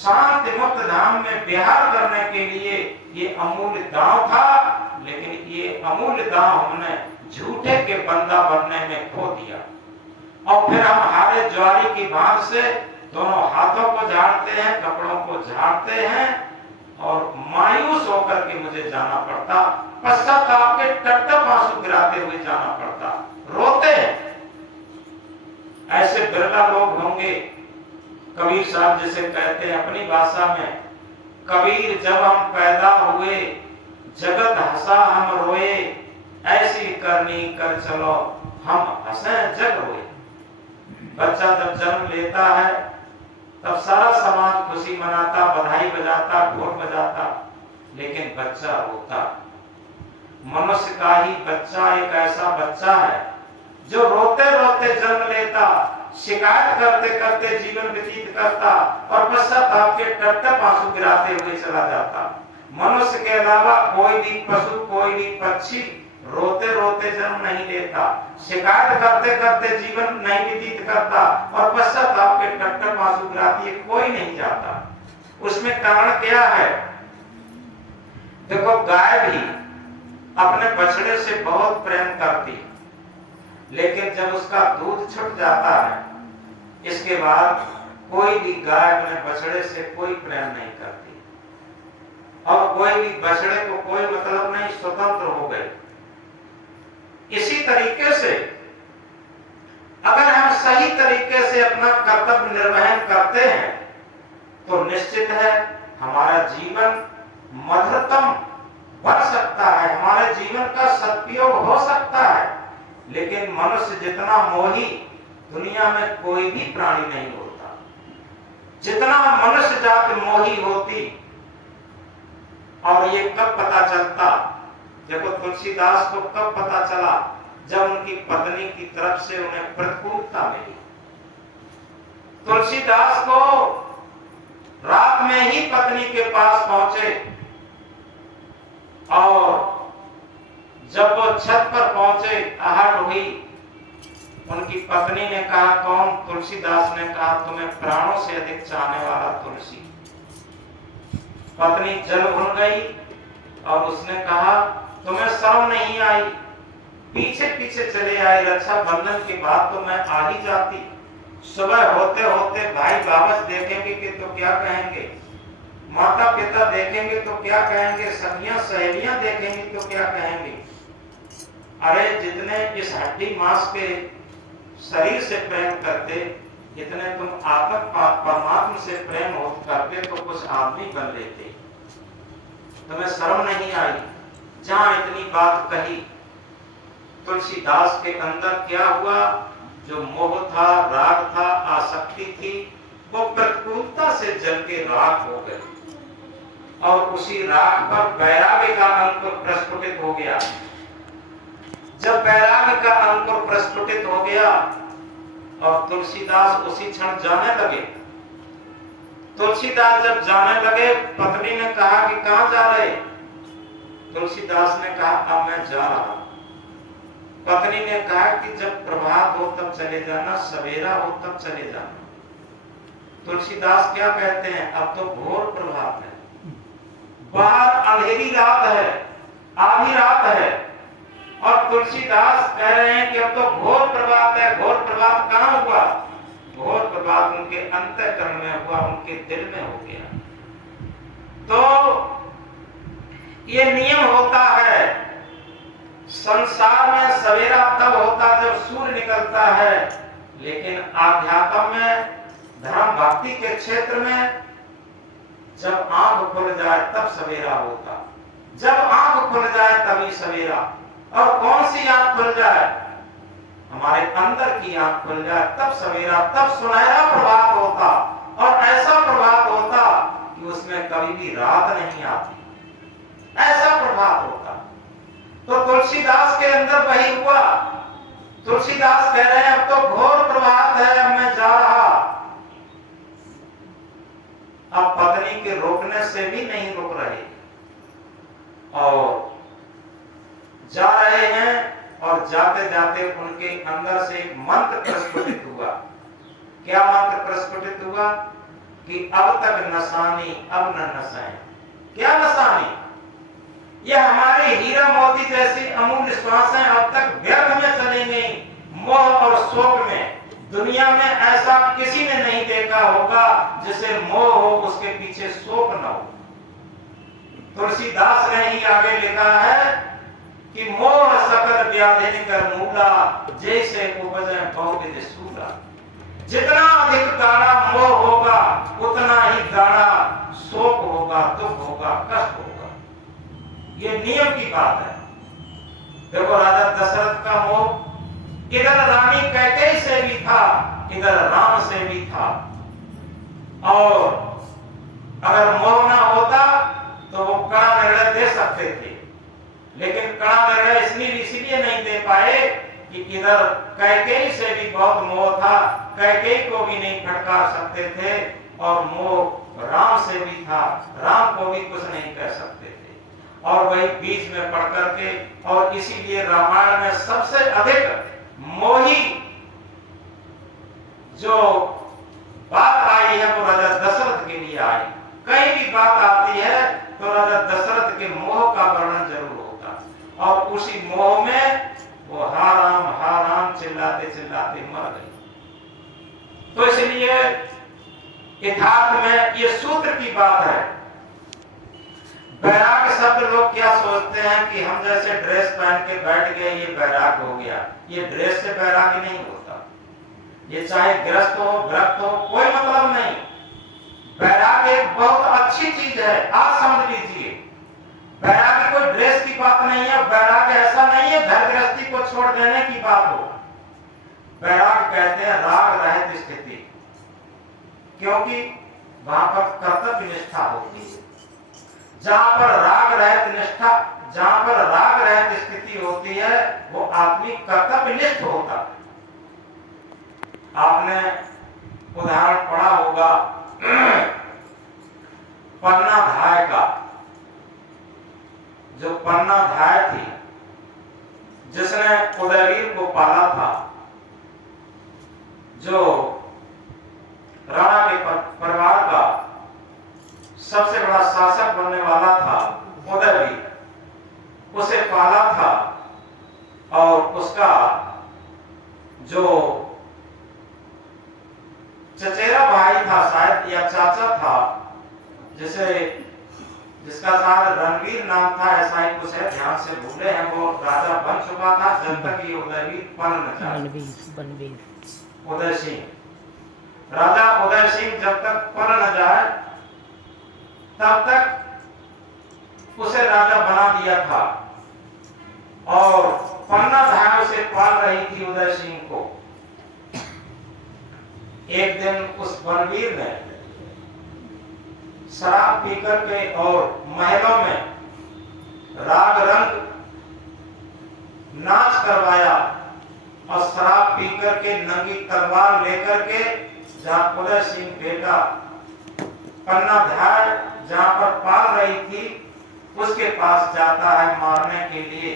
शांति मुक्त धाम में विहार करने के लिए ये अमूल्य दांव था, लेकिन ये अमूल्य दांव हमने झूठे के बंदा बनने में खो दिया। और फिर हम हारे ज्वारी की बांध से दोनों हाथों को झाड़ते हैं, कपड़ों को झाड़ते हैं और मायूस होकर के मुझे जाना पड़ता, पश्चाताप के टपटप आंसू गिराते हुए जाना पड़ता, रोते हैं। ऐसे बिरला लोग होंगे। कबीर साहब जिसे कहते हैं अपनी भाषा में, कबीर जब हम पैदा हुए जगत हंसा हम रोए, ऐसी करनी कर चलो हम हंसे जग रोए। बच्चा जब जन्म लेता है तब सारा समाज खुशी मनाता, बधाई बजाता, ढोल बजाता, लेकिन बच्चा रोता। मनुष्य का ही बच्चा एक ऐसा बच्चा है जो रोते रोते जन्म लेता, शिकायत करते करते जीवन व्यतीत करता और पश्चाताप के टपटप आंसू गिराते हुए चला जाता। मनुष्य के अलावा कोई भी पशु, कोई भी पक्षी रोते रोते जन्म नहीं लेता, शिकायत करते करते जीवन नहीं व्यतीत करता और पश्चाताप के टपटप आंसू गिराते कोई नहीं जाता। उसमें कारण क्या है? देखो, गाय भी अपने बछड़े से बहुत प्रेम करती, लेकिन जब उसका दूध छूट जाता है, इसके बाद कोई भी गाय अपने बछड़े से कोई प्रेम नहीं करती और कोई भी बछड़े को कोई मतलब नहीं, स्वतंत्र हो गए। इसी तरीके से अगर हम सही तरीके से अपना कर्तव्य निर्वहन करते हैं तो निश्चित है हमारा जीवन मधुरतम बन सकता है, हमारे जीवन का सदुपयोग हो सकता है। लेकिन मनुष्य जितना मोही दुनिया में कोई भी प्राणी नहीं होता। जितना मनुष्य जात मोही होती, और ये कब पता चलता? देखो, तुलसीदास को कब पता चला? जब उनकी पत्नी की तरफ से उन्हें प्रतिकूलता मिली। तुलसीदास को रात में ही पत्नी के पास पहुंचे और जब वो छत पर पहुंचे, आहट हुई। उनकी पत्नी ने कहा, कौन? तुलसीदास ने कहा, तुम्हें प्राणों से अधिक चाहने वाला तुलसी। पत्नी जल भून गई और उसने कहा, तुम्हें शर्म नहीं आई? पीछे पीछे चले आए। रक्षाबंधन के बाद तो मैं आ ही जाती। सुबह होते होते भाई बाबस देखेंगे कि तो क्या कहेंगे, माता पिता देखेंगे तो क्या कहेंगे, सखियां सहेलियां देखेंगी तो क्या कहेंगे। अरे, जितने इस हड्डी मांस के शरीर से प्रेम करते, जितने तुम आत्मा परमात्मा से प्रेम करते तो कुछ आदमी बन लेते। तुम्हें शर्म नहीं आई? जहां इतनी बात कही, तुलसीदास के अंदर क्या हुआ? जो मोह था, राग था, आसक्ति थी, वो प्रतिकूलता से जल के राख हो गई और उसी राख पर वैराग्य का अंकुर प्रस्फुटित हो गया। जब वैराग्य का अंकुर प्रस्फुटित हो गया और तुलसीदास उसी क्षण जाने लगे। तुलसीदास जब जाने लगे, पत्नी ने कहा कि कहां जा रहे? तुलसीदास ने कहा, अब मैं जा रहा। पत्नी ने कहा कि जब प्रभात हो तब चले जाना, सवेरा हो तब चले जाना। तुलसीदास क्या कहते हैं? अब तो घोर प्रभात है, बाहर अंधेरी रात है, आधी रात है और तुलसीदास कह रहे हैं कि अब तो घोर प्रभात है। घोर प्रभात कहां हुआ? घोर प्रभात उनके अंतःकरण में हुआ, उनके दिल में हो गया। तो ये नियम होता है संसार में। सवेरा तब होता जब सूर्य निकलता है, लेकिन आध्यात्म में, धर्म भक्ति के क्षेत्र में जब आंख खुल जाए तब सवेरा होता। जब आंख खुल जाए तभी सवेरा। और कौन सी आंख खुल जाए? हमारे अंदर की आंख खुल जाए तब सवेरा, तब सुनहरा प्रभात होता। और ऐसा प्रभात होता कि उसमें कभी भी रात नहीं आती, ऐसा प्रभात होता। तो तुलसीदास के अंदर वही हुआ। तुलसीदास कह रहे हैं, अब तो घोर प्रभात है, अब मैं जा रहा। अब पत्नी के रोकने से भी नहीं रुक रहे और जा रहे हैं। और जाते जाते उनके अंदर से एक मंत्र प्रस्फुटित हुआ। क्या मंत्र प्रस्फुटित हुआ? कि अब तक नसानी अब न नसाएं। क्या नसानी? ये हमारे हीरा मोती जैसी अमूल्य श्वासें अब तक व्यर्थ में चली गई, मोह और शोक में। दुनिया में ऐसा किसी ने नहीं देखा होगा जिसे मोह हो, उसके पीछे शोक न हो। तुलसीदास ने ही आगे लिखा है कि मोह सकल व्याधि कर मूला, जैसे उपजे बहुविध सूला। जितना अधिक गाढ़ा मोह होगा उतना ही गाढ़ा शोक होगा, दुख होगा, कष्ट होगा। ये नियम की बात है। देखो राजा दशरथ का मोह इधर रानी कैकेयी से भी था, इधर राम से भी था। और अगर मोह ना होता तो वो कड़ा निर्णय दे सकते थे, लेकिन कड़ा निर्णय इसलिए नहीं दे पाए कि इधर कैकेयी से भी बहुत मोह था, कैकेयी को भी नहीं फटकार सकते थे, और मोह राम से भी था, राम को भी कुछ नहीं कह सकते थे। और वही बीच में पढ़ करके, और इसीलिए रामायण में सबसे अधिक मोही जो बात आई है वो राजा दशरथ के लिए आई। कहीं भी बात आती है तो राजा दशरथ के मोह का वर्णन जरूर होता, और उसी मोह में वो हा राम चिल्लाते चिल्लाते मर गई। तो इसलिए यथार्थ में ये सूत्र की बात है। बैराग शब्द लोग क्या सोचते हैं कि हम जैसे ड्रेस पहन के बैठ गए ये बैराग हो गया। ये ड्रेस से बैरागी नहीं होता। ये चाहे ग्रस्त हो, व्रत हो, कोई मतलब नहीं। बैराग एक बहुत अच्छी चीज है, आप समझ लीजिए। बैरागी कोई ड्रेस की बात नहीं है। बैराग ऐसा नहीं है घर गृहस्थी को छोड़ देने की बात हो। बैराग कहते हैं राग रहित स्थिति, क्योंकि वहां पर कर्तव्य निष्ठा होती है। जहां पर राग रहित निष्ठा, जहां पर राग रहित स्थिति होती है वो आदमी कर्तव्य निष्ठ होता है। आपने उदाहरण पढ़ा होगा पन्ना धाय का। जो पन्ना धाय थी जिसने उदयवीर को पाला था, जो राणा के परिवार का सबसे बड़ा शासक बनने वाला था, उदयवीर, उसे पाला था, और उसका जो चचेरा भाई था शायद या चाचा था, जिसका शायद रणवीर नाम था, ऐसा ही कुछ है, ध्यान से भूले हैं। वो राजा बन चुका था जब तक ये उदयवीर पन न जाए। उदय सिंह, राजा उदय सिंह जब तक पन न जाए तब तक उसे राजा बना दिया था, और पन्ना धाय से पाल रही थी उदय सिंह को। एक दिन उस बनवीर ने शराब पीकर के और महलों में राग रंग नाच करवाया, और शराब पीकर के नंगी तलवार लेकर के जहां उदय सिंह बेटा पन्ना धाय जहां पर पाल रही थी उसके पास जाता है मारने के लिए।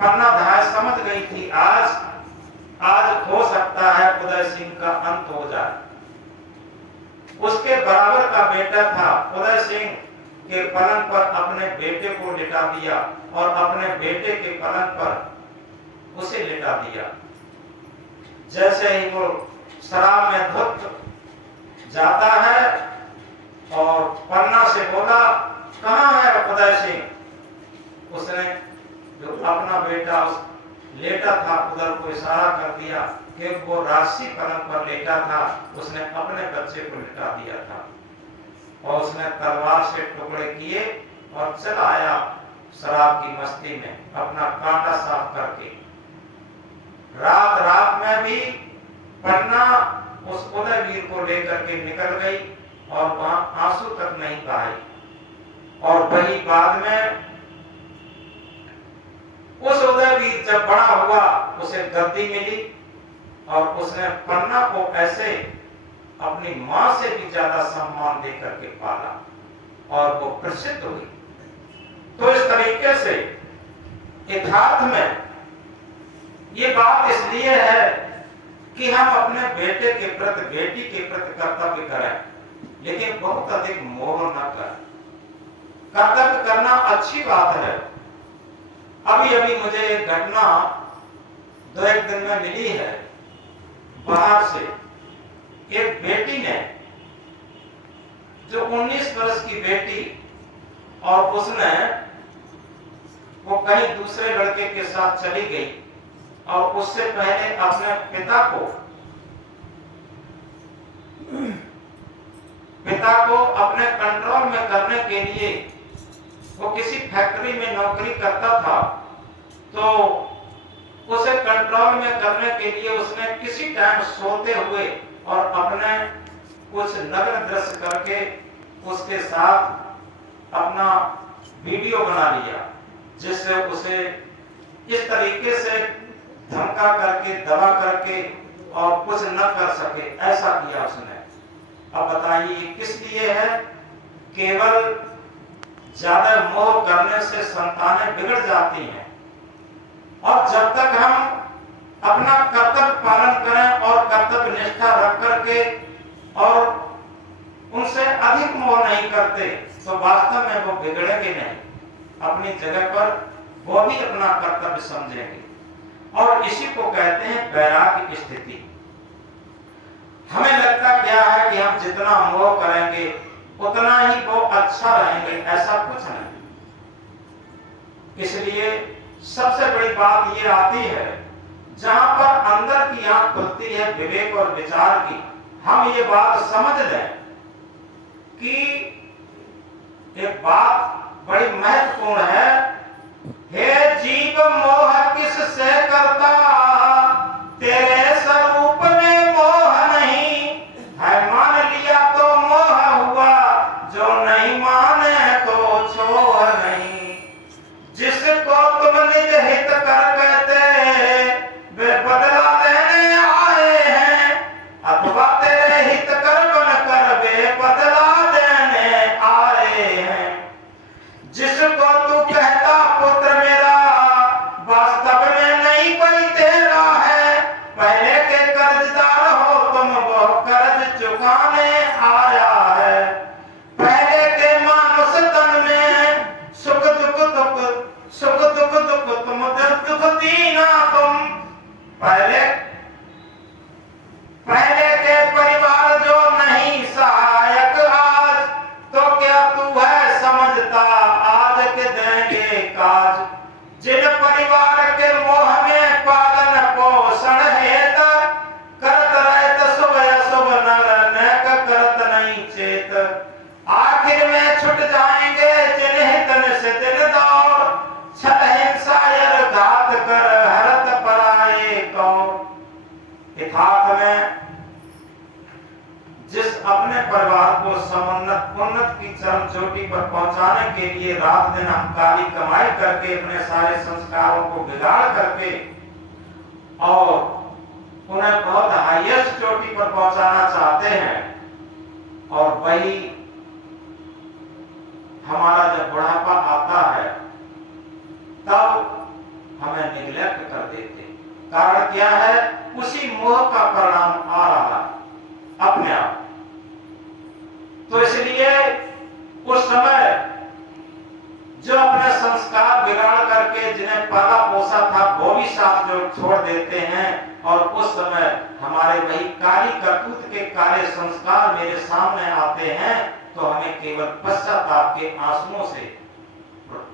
पन्ना धाय समझ गई थी आज हो सकता है उदय सिंह का अंत हो जाए। उसके बराबर का बेटा था, उदय सिंह के पलंग पर अपने बेटे को लिटा दिया, और अपने बेटे के पलंग पर उसे लिटा दिया। जैसे ही वो शराब में धुत जाता है, और पन्ना से बोला, कहाँ है उदय सिंह? उसने जो अपना बेटा लेटा था उधर को इशारा कर दिया कि वो राशि पलंग पर लेटा था, उसने अपने बच्चे को लिटा दिया था, और उसने तलवार से टुकड़े किए और चला आया शराब की मस्ती में अपना कांटा साफ करके। रात में भी पन्ना उस उदयवीर को लेकर के निकल गई, और वहां आंसू तक नहीं बहाई। और वही बाद में उस उदयवीर जब बड़ा हुआ उसे गद्दी मिली, और उसने पन्ना को ऐसे अपनी मां से भी ज्यादा सम्मान देकर के पाला, और वो प्रसिद्ध हुई। तो इस तरीके से यथार्थ में ये बात इसलिए है कि हम अपने बेटे के प्रति, बेटी के प्रति कर्तव्य करें। लेकिन बहुत अधिक मोह न कर। कर्तव्य करना अच्छी बात है। अभी अभी मुझे एक घटना 2-1 दिन में मिली है बाहर से। एक बेटी ने, जो 19 वर्ष की बेटी, और उसने वो कहीं दूसरे लड़के के साथ चली गई और उससे पहले अपने पिता को अपने कंट्रोल में करने के लिए, वो किसी फैक्ट्री में नौकरी करता था, तो उसे कंट्रोल में करने के लिए उसने किसी टाइम सोते हुए और अपने कुछ नग्न दृश्य करके उसके साथ अपना वीडियो बना लिया, जिससे उसे इस तरीके से धमका करके, दबा करके और कुछ न कर सके, ऐसा किया उसने। अब बताइए किस लिए है? केवल ज्यादा मोह करने से संतानें बिगड़ जाती हैं। और जब तक हम अपना कर्तव्य पालन करें और कर्तव्य निष्ठा रख करके और उनसे अधिक मोह नहीं करते, तो वास्तव में वो बिगड़ेंगे नहीं, अपनी जगह पर वो भी अपना कर्तव्य समझेंगे। और इसी को कहते हैं वैराग्य स्थिति। हमें लगता क्या है कि हम जितना मोह करेंगे उतना ही वो अच्छा रहेंगे, ऐसा कुछ नहीं। इसलिए सबसे बड़ी बात ये आती है, जहां पर अंदर की आंख खुलती है विवेक और विचार की, हम ये बात समझ लें कि एक बात बड़ी महत्वपूर्ण है। हे जीव मोह किससे करता, तेरे स्वरूप में मोह नहीं है, मान लिया तो मोह हुआ, जो नहीं माने तो छोह नहीं। जिसको तुम निज हित कर कहते, वे बदला लेने आए हैं, अथवा तेरे हित कर बन कर वे बदला देने आए हैं। जिसको तू कहता पुत्र मेरा, वास्तव में नहीं कोई तेरा है, पहले के कर्जदार हो तुम, वो कर्ज चुकाने आया है। पहले के मानुष तन में सुख दुख तुम दुख दीना तुम, पहले के परिवार जो नहीं सहायक आज, तो क्या तू है समझता आज के देंगे काज। जिन परिवार के मोह में पालन पोषण हेत, करत रहत शुभ अशुभ नर नेक करत नहीं चेत। आखिर में छुट जाएंगे जिन्हित निस दिन दौर, छल हिंसा यर घात कर हरत पराए कौर। यथार्थ में जिस अपने परिवार को समुन्नत उन्नत की चरम चोटी पर पहुंचाने के लिए रात दिन हम काली कमाई करके अपने सारे संस्कारों को बिगाड़ करके और उन्हें बहुत हाईएस्ट चोटी पर पहुंचाना चाहते हैं, और वही हमारा जब बुढ़ापा आता है तब हमें निग्लेक्ट कर देते। कारण क्या है? उसी मोह का परिणाम आ रहा है अपने आप। तो इसलिए उस समय जो अपने संस्कार बिगाड़ करके जिन्हें पाला पोसा था वो भी साथ जो छोड़ देते हैं, और उस समय हमारे वही काली करतूत के काले संस्कार मेरे सामने आते हैं, तो हमें केवल पश्चाताप के आंसुओं से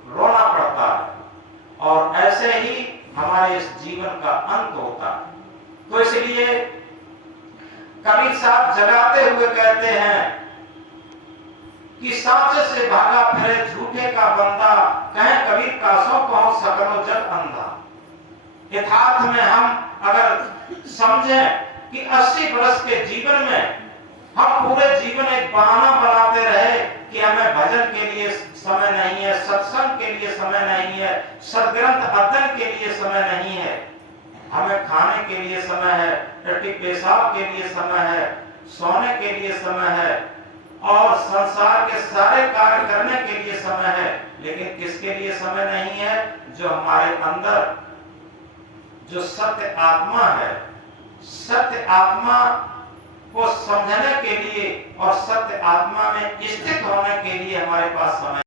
रोना पड़ता है, और ऐसे ही हमारे इस जीवन का अंत होता है। तो इसलिए कबीर साहब जगाते हुए कहते हैं कि साँचे से भागा फिरे झूठे का बंदा, कहे कबीर कासों पहुंच सकलो जग अंधा। यथार्थ में हम अगर समझें कि 80 वर्ष के जीवन में हम पूरे जीवन एक बहाना बनाते रहे कि हमें भजन के लिए समय नहीं है, सत्संग के लिए समय नहीं है, सदग्रंथ अध्ययन के लिए समय नहीं है, हमें खाने के लिए समय है, टट्टी पेशाब के लिए समय है, सोने के लिए समय है, और संसार के सारे कार्य करने के लिए समय है, लेकिन किसके लिए समय नहीं है? जो हमारे अंदर जो सत्य आत्मा है, सत्य आत्मा को समझने के लिए और सत्य आत्मा में स्थित होने के लिए हमारे पास समय